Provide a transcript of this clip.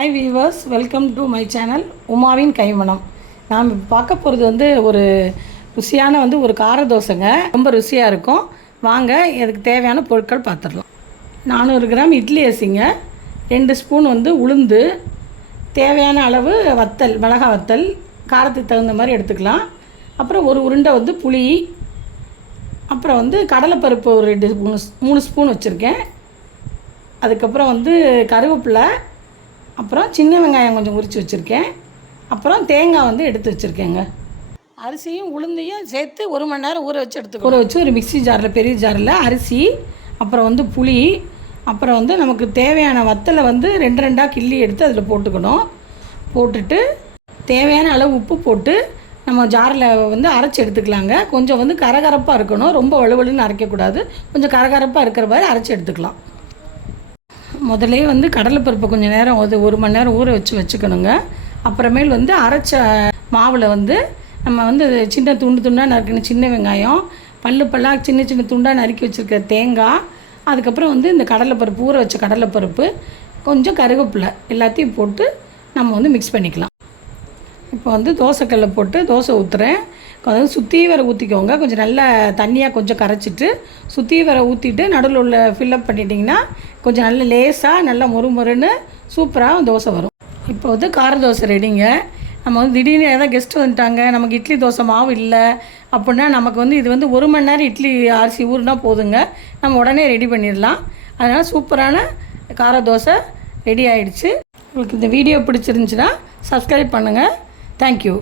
Hi viewers, welcome to my channel உமாவின் கைமணம். நாம் பார்க்க போகிறது ஒரு ருசியான ஒரு கார தோசைங்க. ரொம்ப ருசியாக இருக்கும். வாங்க இதுக்கு தேவையான பொருட்கள் பார்த்துடலாம். 400 கிராம் இட்லி அரிசிங்க, 2 ஸ்பூன் உளுந்து, தேவையான அளவு வத்தல், மிளகாய் வத்தல், காரத்துக்கு தகுந்த மாதிரி எடுத்துக்கலாம். அப்புறம் ஒரு உருண்டை புளி, அப்புறம் கடலைப்பருப்பு ஒரு 3 ஸ்பூன் வச்சுருக்கேன். அதுக்கப்புறம் கருவேப்பிலை, அப்புறம் சின்ன வெங்காயம் கொஞ்சம் உரித்து வச்சுருக்கேன். அப்புறம் தேங்காய் எடுத்து வச்சுருக்கேங்க. அரிசியும் உளுந்தையும் சேர்த்து 1 மணி நேரம் ஊற வச்சு ஒரு மிக்ஸி ஜாரில், பெரிய ஜாரில் அரிசி, அப்புறம் புளி, அப்புறம் நமக்கு தேவையான வத்தலை 2 கிள்ளி எடுத்து அதில் போட்டுக்கணும். போட்டுட்டு தேவையான அளவு உப்பு போட்டு நம்ம ஜாரில் அரைச்சி எடுத்துக்கலாங்க. கொஞ்சம் கரகரப்பாக இருக்கணும், ரொம்ப வலுவலுன்னு அரைக்கக்கூடாது. கொஞ்சம் கரகரப்பாக இருக்கிற மாதிரி அரைச்சி எடுத்துக்கலாம். முதலே கடலைப்பருப்பை கொஞ்சம் நேரம் 1 மணி நேரம் ஊற வச்சுக்கணுங்க. அப்புறமேல் அரைச்ச மாவில் நம்ம சின்ன துண்டாக நறுக்கின சின்ன வெங்காயம், பல்லாக சின்ன சின்ன துண்டாக நறுக்கி வச்சுருக்க தேங்காய், அதுக்கப்புறம் இந்த கடலைப்பருப்பு, ஊற வச்ச கடலைப்பருப்பு, கொஞ்சம் கருவேப்பிலை எல்லாத்தையும் போட்டு நம்ம மிக்ஸ் பண்ணிக்கலாம். இப்போ தோசைக்கல்லை போட்டு தோசை ஊற்றுறேன். சுற்றி வர ஊற்றிக்கோங்க. கொஞ்சம் நல்லா தண்ணியாக கொஞ்சம் கரைச்சிட்டு சுற்றி வர ஊற்றிட்டு நடுவில் உள்ள ஃபில்லப் பண்ணிட்டிங்கன்னா கொஞ்சம் நல்ல லேசாக நல்லா மொறுன்னு சூப்பராக தோசை வரும். இப்போ கார தோசை ரெடிங்க. நம்ம திடீர்னு ஏதாவது கெஸ்ட்டு வந்துட்டாங்க, நமக்கு இட்லி தோசை மாவு இல்லை அப்படின்னா நமக்கு இது 1 மணி நேரம் இட்லி அரிசி ஊறுனா போதுங்க. நம்ம உடனே ரெடி பண்ணிடலாம். அதனால் சூப்பரான கார தோசை ரெடி ஆகிடுச்சு. உங்களுக்கு இந்த வீடியோ பிடிச்சிருந்துச்சுன்னா சப்ஸ்கிரைப் பண்ணுங்கள். தேங்க்யூ.